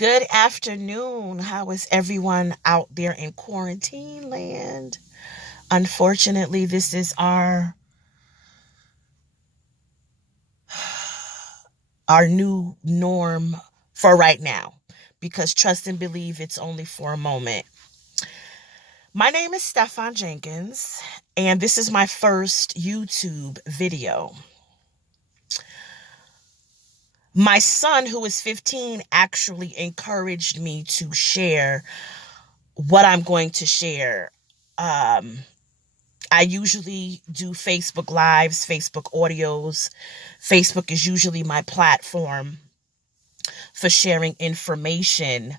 Good afternoon. How is everyone out there in quarantine land? Unfortunately, this is our new norm for right now, because trust and believe it's only for a moment. My name is Stefan Jenkins, and this is my first YouTube video. My son, who is 15, actually encouraged me to share what I'm going to share. I usually do Facebook Lives, Facebook audios. Facebook is usually my platform for sharing information.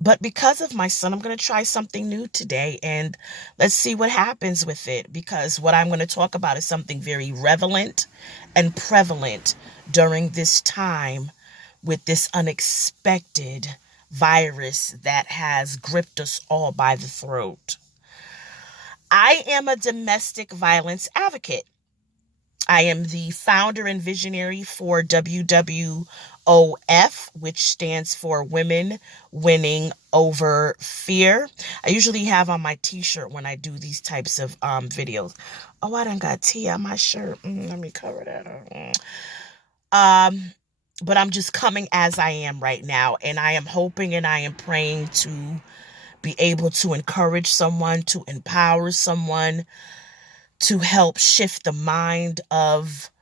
But because of my son, I'm going to try something new today, and let's see what happens with it, because what I'm going to talk about is something very relevant and prevalent during this time with this unexpected virus that has gripped us all by the throat. I am a domestic violence advocate. I am the founder and visionary for WWOF, which stands for Women Winning Over Fear. I usually have on my t-shirt when I do these types of videos. Oh, I done got tea on my shirt. Let me cover that. But I'm just coming as I am right now, and I am hoping and I am praying to be able to encourage someone, to empower someone, to help shift the mind of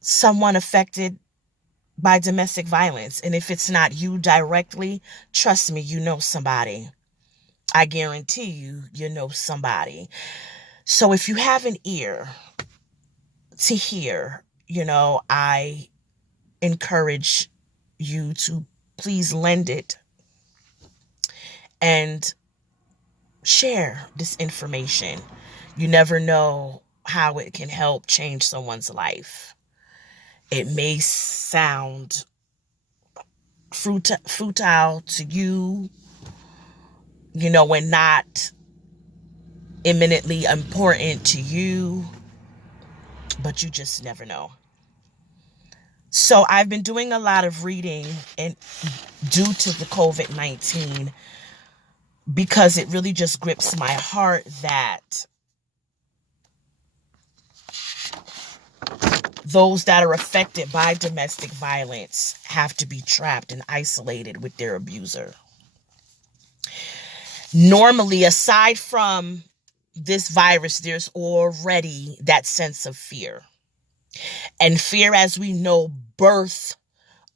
someone affected by domestic violence. And if it's not you directly, trust me, you know somebody. I guarantee you know somebody. So if you have an ear to hear, I encourage you to please lend it and share this information. You never know how it can help change someone's life. It may sound futile to you, and not eminently important to you, but you just never know. So I've been doing a lot of reading, and due to the COVID-19, because it really just grips my heart that those that are affected by domestic violence have to be trapped and isolated with their abuser. Normally, aside from this virus, there's already that sense of fear. And fear, as we know, births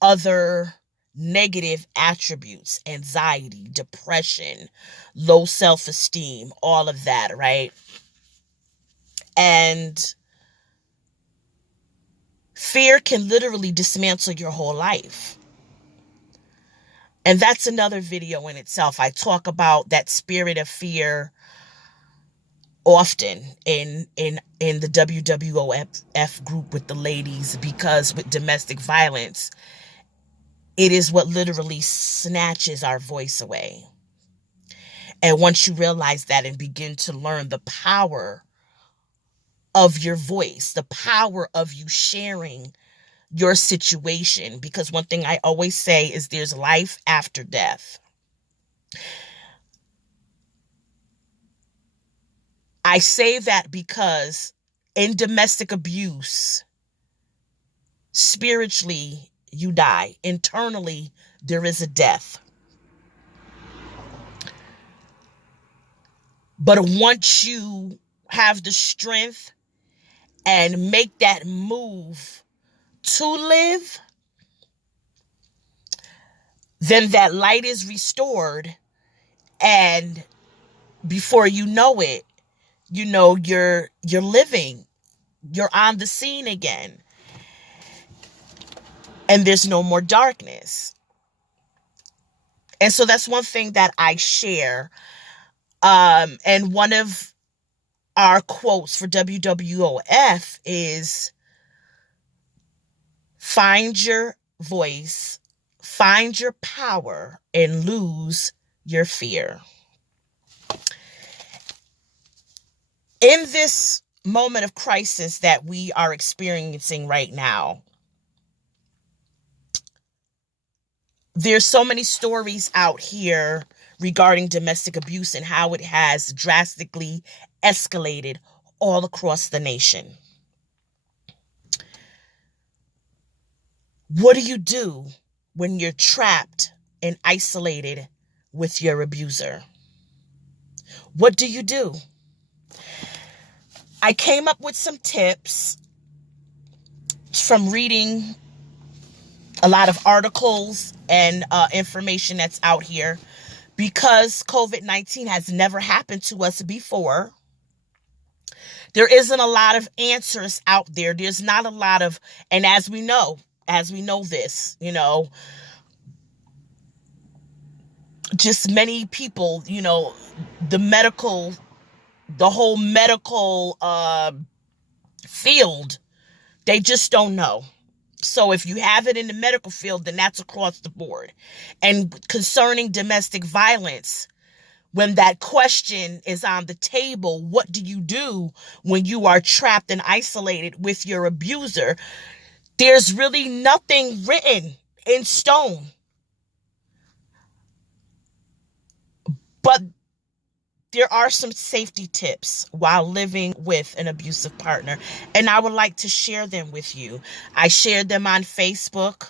other negative attributes: anxiety, depression, low self-esteem, all of that, right? And fear can literally dismantle your whole life. And that's another video in itself. I talk about that spirit of fear often in the WWOF group with the ladies, because with domestic violence, it is what literally snatches our voice away. And once you realize that and begin to learn the power of your voice, the power of you sharing your situation, because one thing I always say is there's life after death. I say that because in domestic abuse, spiritually, you die. Internally, there is a death. But once you have the strength and make that move to live, then that light is restored, and before you know it, you're living, you're on the scene again, and there's no more darkness. And so that's one thing that I share. And one of our quotes for WWOF is, find your voice, find your power, and lose your fear. In this moment of crisis that we are experiencing right now, there's so many stories out here regarding domestic abuse and how it has drastically escalated all across the nation. What do you do when you're trapped and isolated with your abuser? What do you do? I came up with some tips from reading a lot of articles and information that's out here. Because COVID-19 has never happened to us before, there isn't a lot of answers out there. There's not a lot of, and as we know this, just many people, the whole medical field, they just don't know. So if you have it in the medical field, then that's across the board. And concerning domestic violence, when that question is on the table, what do you do when you are trapped and isolated with your abuser? There's really nothing written in stone. But there are some safety tips while living with an abusive partner, and I would like to share them with you. I shared them on Facebook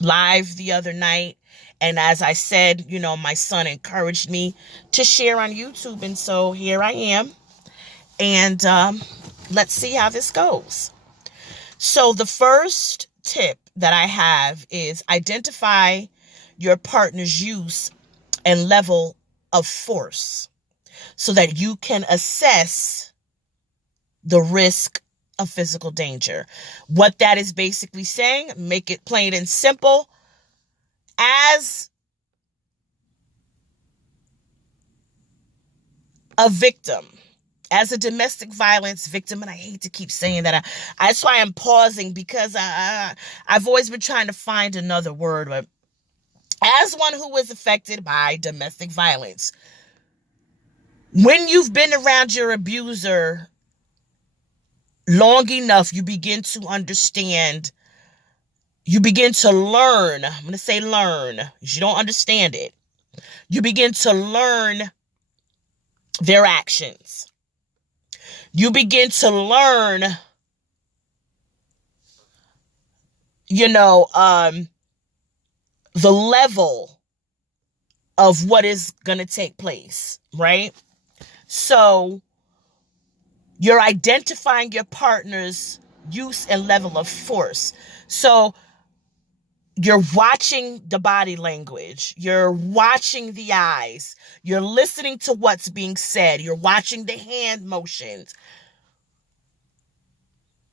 Live the other night, and as I said, my son encouraged me to share on YouTube, and so here I am, and let's see how this goes. So the first tip that I have is identify your partner's use and level of force so that you can assess the risk of physical danger. What that is basically saying, make it plain and simple, as a victim, as a domestic violence victim, and I hate to keep saying that, that's why I'm pausing, because I've always been trying to find another word, but as one who was affected by domestic violence, when you've been around your abuser long enough, you begin to understand, you begin to learn. I'm going to say learn, because you don't understand it. You begin to learn their actions. You begin to learn, the level of what is going to take place, right? So you're identifying your partner's use and level of force. So you're watching the body language. You're watching the eyes. You're listening to what's being said. You're watching the hand motions.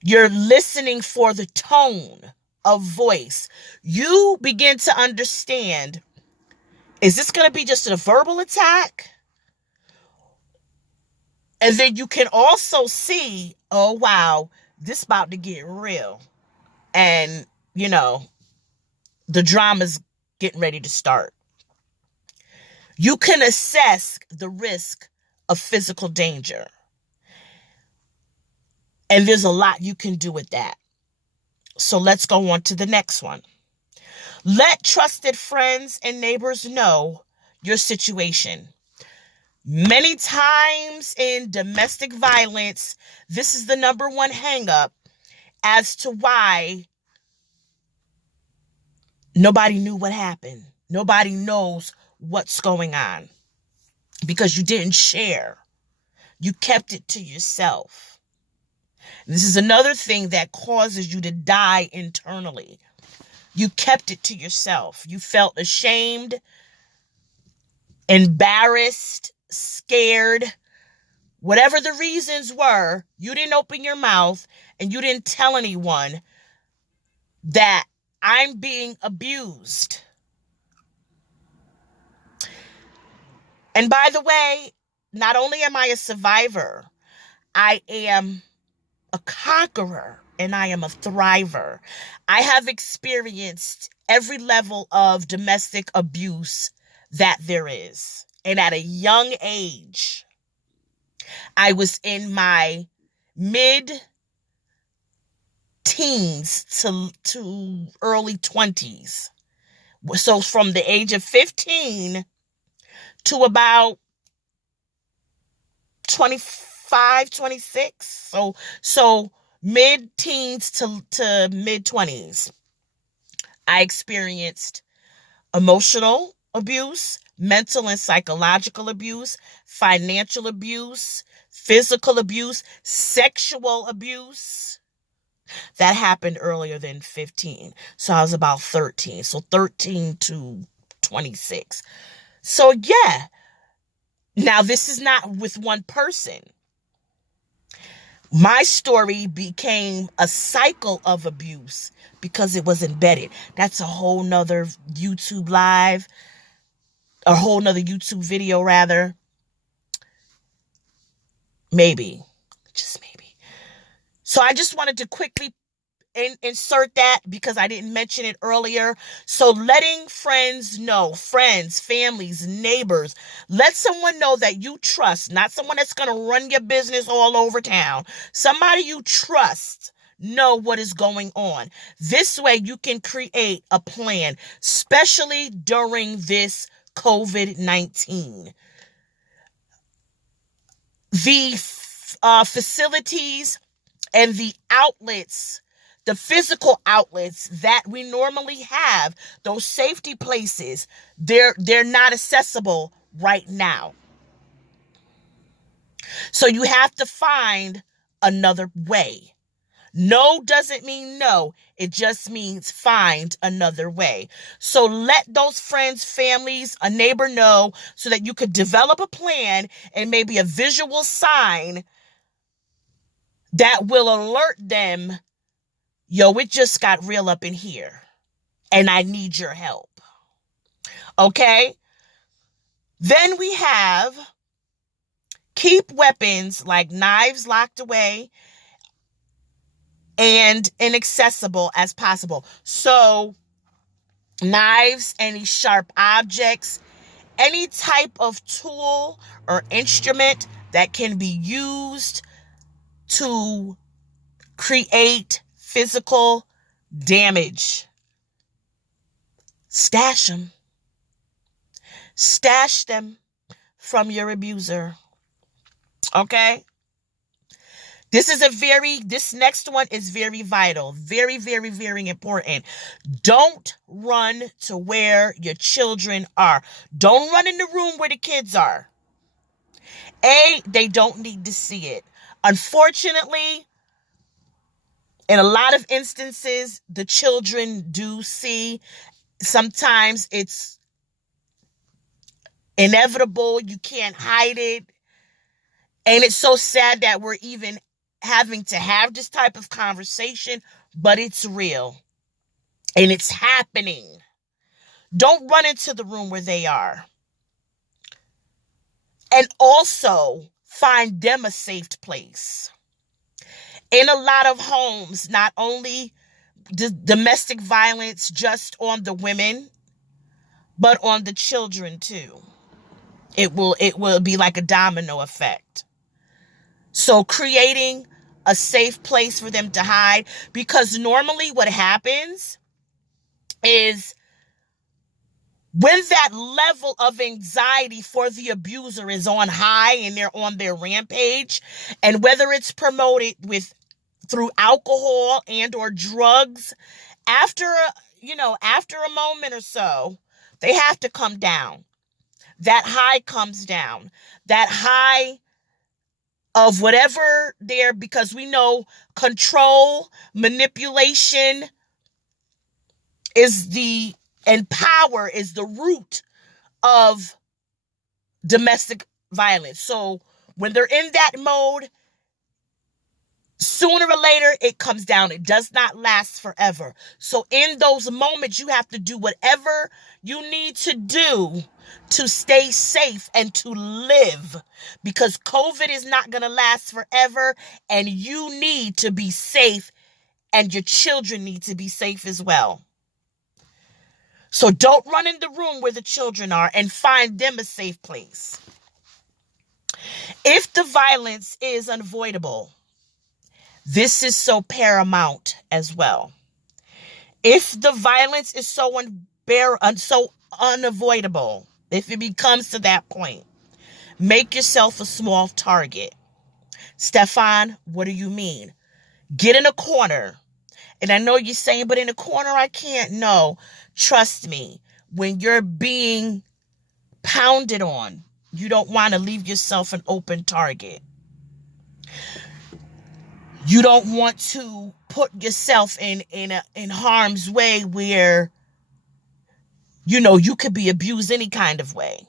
You're listening for the tone of voice. You begin to understand, is this going to be just a verbal attack? And then you can also see, oh, wow, this about to get real. And, the drama's getting ready to start. You can assess the risk of physical danger. And there's a lot you can do with that. So let's go on to the next one. Let trusted friends and neighbors know your situation. Many times in domestic violence, this is the number one hang-up as to why nobody knew what happened. Nobody knows what's going on because you didn't share. You kept it to yourself. This is another thing that causes you to die internally. You kept it to yourself. You felt ashamed, embarrassed, scared. Whatever the reasons were, you didn't open your mouth and you didn't tell anyone that I'm being abused. And by the way, not only am I a survivor, I am a conqueror and I am a thriver. I have experienced every level of domestic abuse that there is. And at a young age, I was in my mid-teens to early 20s. So from the age of 15 to about 25, 26. So mid-teens to mid-20s, I experienced emotional abuse, mental and psychological abuse, financial abuse, physical abuse, sexual abuse. That happened earlier than 15. So I was about 13. So 13 to 26. So yeah. Now this is not with one person. My story became a cycle of abuse because it was embedded. That's a whole nother YouTube live, a whole nother YouTube video rather. Maybe, just maybe. So I just wanted to quickly insert that because I didn't mention it earlier. So letting friends know, friends, families, neighbors, let someone know that you trust, not someone that's going to run your business all over town. Somebody you trust know what is going on. This way you can create a plan, especially during this COVID-19. The facilities and the outlets, the physical outlets that we normally have, those safety places, they're not accessible right now. So you have to find another way. No doesn't mean no. It just means find another way. So let those friends, families, a neighbor know so that you could develop a plan and maybe a visual sign that will alert them, yo, it just got real up in here and I need your help. Okay? Then we have keep weapons like knives locked away and inaccessible as possible. So knives, any sharp objects, any type of tool or instrument that can be used to create physical damage. Stash them. Stash them from your abuser. Okay? This next one is very vital. Very, very, very important. Don't run to where your children are. Don't run in the room where the kids are. They don't need to see it. Unfortunately, in a lot of instances, the children do see. Sometimes it's inevitable. You can't hide it. And it's so sad that we're even having to have this type of conversation, but it's real. And it's happening. Don't run into the room where they are. And also find them a safe place. In a lot of homes, not only domestic violence just on the women, but on the children too. It will be like a domino effect. So creating a safe place for them to hide, because normally what happens is when that level of anxiety for the abuser is on high and they're on their rampage, and whether it's promoted through alcohol and or drugs, after a moment or so, they have to come down. That high comes down. That high of whatever there, because we know control, manipulation and power is the root of domestic violence. So when they're in that mode, sooner or later, it comes down. It does not last forever. So in those moments, you have to do whatever you need to do to stay safe and to live, because COVID is not going to last forever, and you need to be safe, and your children need to be safe as well. So don't run in the room where the children are, and find them a safe place. If the violence is unavoidable, this is so paramount as well. If the violence is so so unavoidable, if it becomes to that point, make yourself a small target. Stefan, what do you mean? Get in a corner. And I know you're saying, but in a corner I can't. No, trust me. When you're being pounded on, you don't want to leave yourself an open target. You don't want to put yourself in harm's way where, you could be abused any kind of way.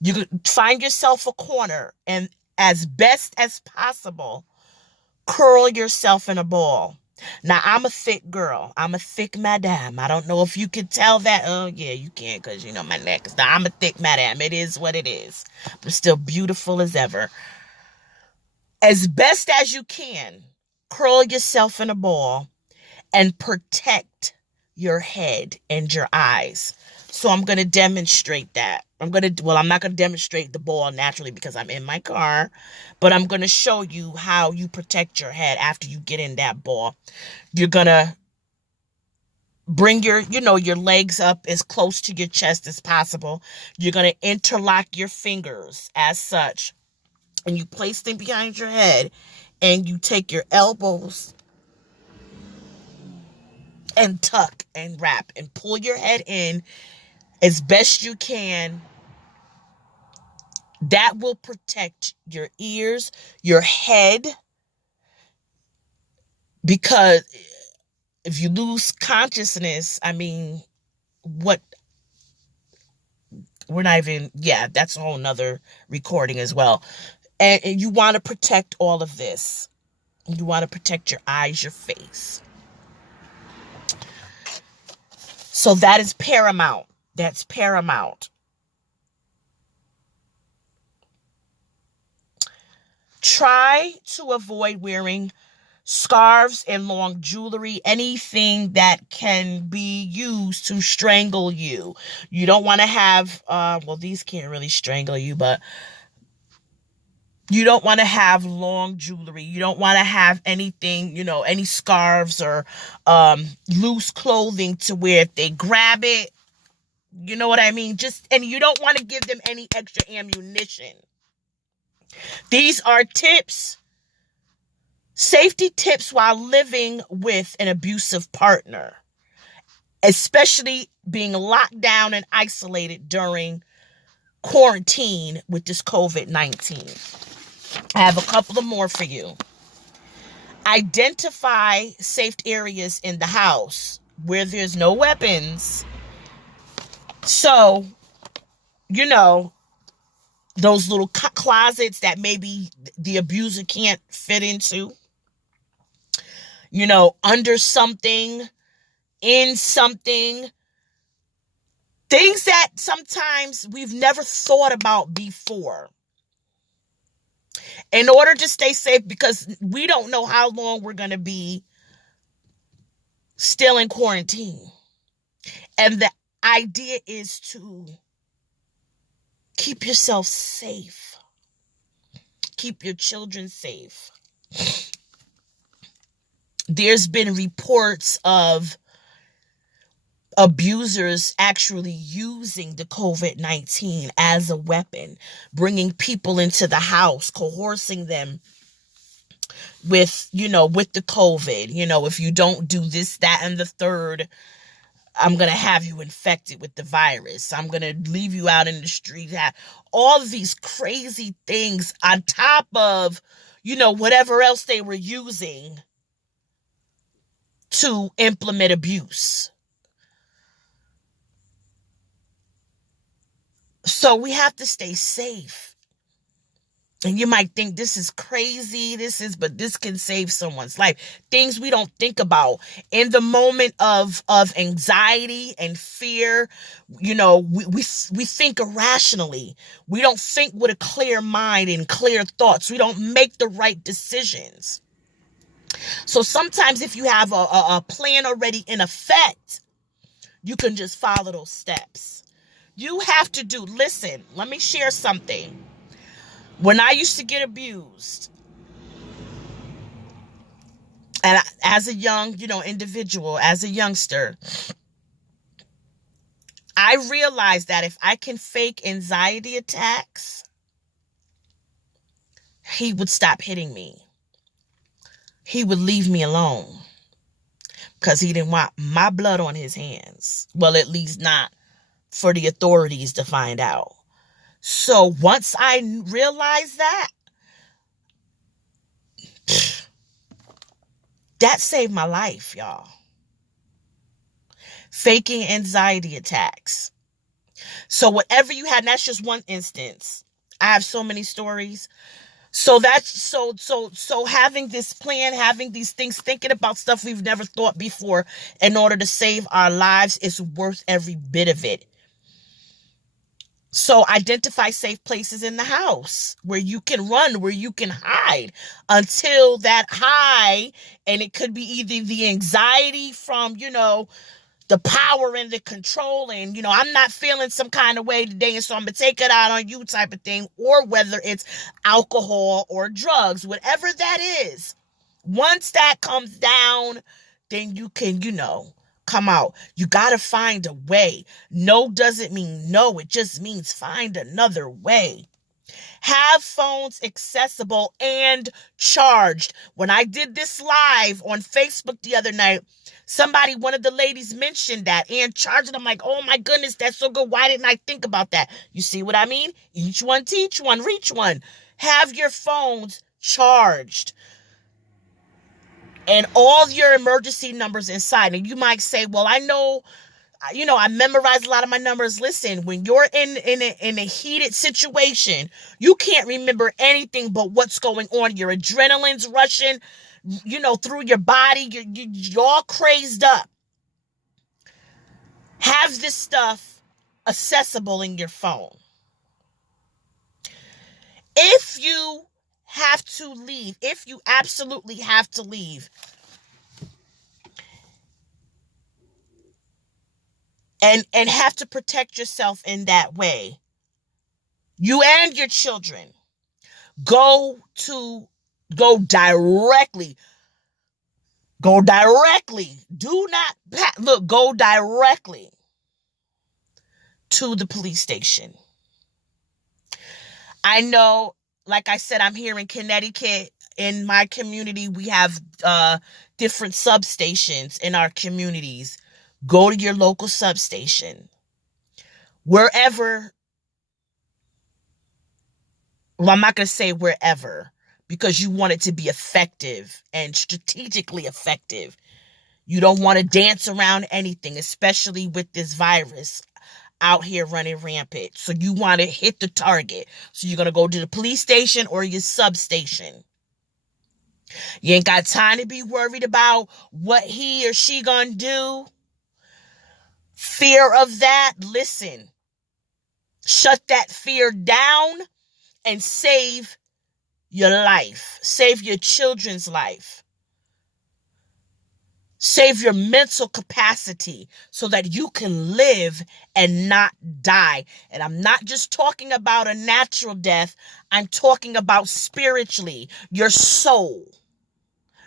You could find yourself a corner and, as best as possible, curl yourself in a ball. Now, I'm a thick girl. I'm a thick madam. I don't know if you could tell that. Oh, yeah, you can, because, my neck is down. I'm a thick madam. It is what it is. I'm still beautiful as ever. As best as you can, curl yourself in a ball and protect your head and your eyes. So I'm going to demonstrate that. I'm not going to demonstrate the ball naturally because I'm in my car, but I'm going to show you how you protect your head after you get in that ball. You're going to bring your legs up as close to your chest as possible. You're going to interlock your fingers as such, and you place them behind your head, and you take your elbows and tuck and wrap and pull your head in as best you can. That will protect your ears, your head, because if you lose consciousness, that's a whole nother recording as well. And you want to protect all of this. You want to protect your eyes, your face. So that is paramount. That's paramount. Try to avoid wearing scarves and long jewelry, anything that can be used to strangle you. You don't want to have, these can't really strangle you, but you don't want to have long jewelry. You don't want to have anything, any scarves or loose clothing to where if they grab it, you know what I mean? And you don't want to give them any extra ammunition. These are tips, safety tips while living with an abusive partner, especially being locked down and isolated during quarantine with this COVID-19. I have a couple of more for you. Identify safe areas in the house where there's no weapons. So, those little closets that maybe the abuser can't fit into, under something, in something, things that sometimes we've never thought about before, in order to stay safe, because we don't know how long we're going to be still in quarantine. And the idea is to keep yourself safe. Keep your children safe. There's been reports of abusers actually using the COVID-19 as a weapon, bringing people into the house, coercing them with the COVID. If you don't do this, that, and the third, I'm going to have you infected with the virus. I'm going to leave you out in the street. All of these crazy things on top of, whatever else they were using to implement abuse. So we have to stay safe. And you might think this is crazy, but this can save someone's life. Things we don't think about in the moment of anxiety and fear. We think irrationally. We don't think with a clear mind and clear thoughts. We don't make the right decisions. So sometimes if you have a plan already in effect, you can just follow those steps. You have to listen, let me share something. When I used to get abused, and as a young, individual, as a youngster, I realized that if I can fake anxiety attacks, he would stop hitting me. He would leave me alone because he didn't want my blood on his hands. Well, at least not for the authorities to find out. So once I realized that, that saved my life, y'all. Faking anxiety attacks. So whatever you had, and that's just one instance. I have so many stories. So that's so having this plan, having these things, thinking about stuff we've never thought before in order to save our lives is worth every bit of it. So identify safe places in the house where you can run, where you can hide until that high. And it could be either the anxiety from, the power and the control and, I'm not feeling some kind of way today, and so I'm going to take it out on you type of thing, or whether it's alcohol or drugs, whatever that is. Once that comes down, then you can, come out. You got to find a way. No doesn't mean no. It just means find another way. Have phones accessible and charged. When I did this live on Facebook the other night, one of the ladies mentioned that, and charging. I'm like, oh my goodness, that's so good. Why didn't I think about that? You see what I mean? Each one teach one, reach one. Have your phones charged. And all your emergency numbers inside. And you might say, well, I know, I memorized a lot of my numbers. Listen, when you're in a heated situation, you can't remember anything but what's going on. Your adrenaline's rushing, through your body. You're all crazed up. Have this stuff accessible in your phone. If you have to leave, if you absolutely have to leave, and have to protect yourself in that way, you and your children, go directly. Go directly. Do not go directly to the police station. I know, like I said, I'm here in Connecticut. In my community, we have different substations in our communities. Go to your local substation. Wherever. Well, I'm not going to say wherever, because you want it to be effective and strategically effective. You don't want to dance around anything, especially with this virus out here running rampant. So you want to hit the target. So you're going to go to the police station or your substation. You ain't got time to be worried about what he or she gonna do. Fear of that. Listen, shut that fear down and save your life. Save your children's life. Save your mental capacity so that you can live and not die. And I'm not just talking about a natural death. I'm talking about spiritually, your soul.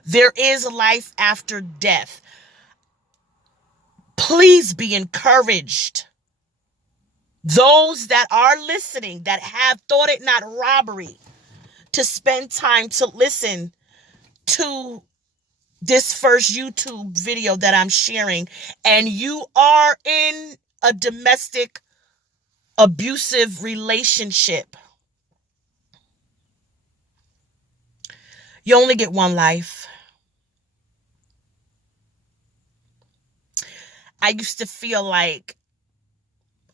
There is life after death. Please be encouraged. Those that are listening, that have thought it not robbery to spend time to listen to this first YouTube video that I'm sharing, and you are in a domestic abusive relationship, you only get one life. I used to feel like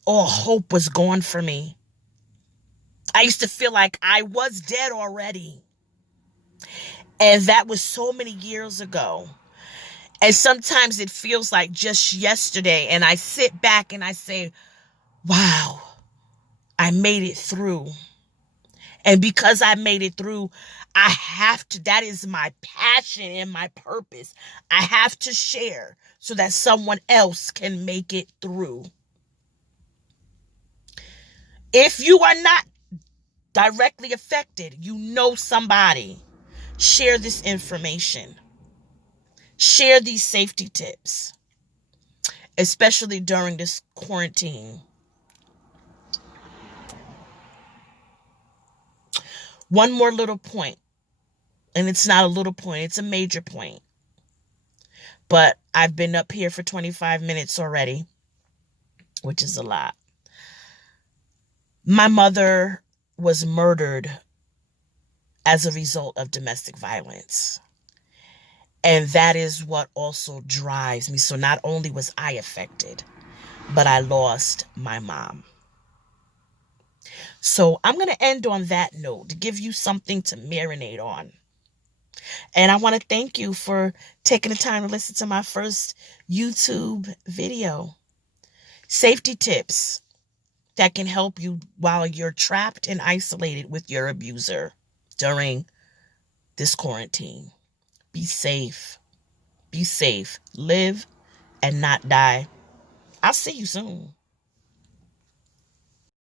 all hope was gone for me. I used to feel like I was dead already. And that was so many years ago. And sometimes it feels like just yesterday. And I sit back and I say, wow, I made it through. And because I made it through, I have to, that is my passion and my purpose. I have to share so that someone else can make it through. If you are not directly affected, you know somebody, share this information. Share these safety tips. especially during this quarantine. One more little point, and it's not a little point, it's a major point. But I've been up here for 25 minutes already, which is a lot. My mother was murdered as a result of domestic violence. And that is what also drives me. So not only was I affected, but I lost my mom. So I'm going to end on that note to give you something to marinate on. And I want to thank you for taking the time to listen to my first YouTube video. Safety tips that can help you while you're trapped and isolated with your abuser during this quarantine. Be safe. Be safe. Live and not die. I'll see you soon.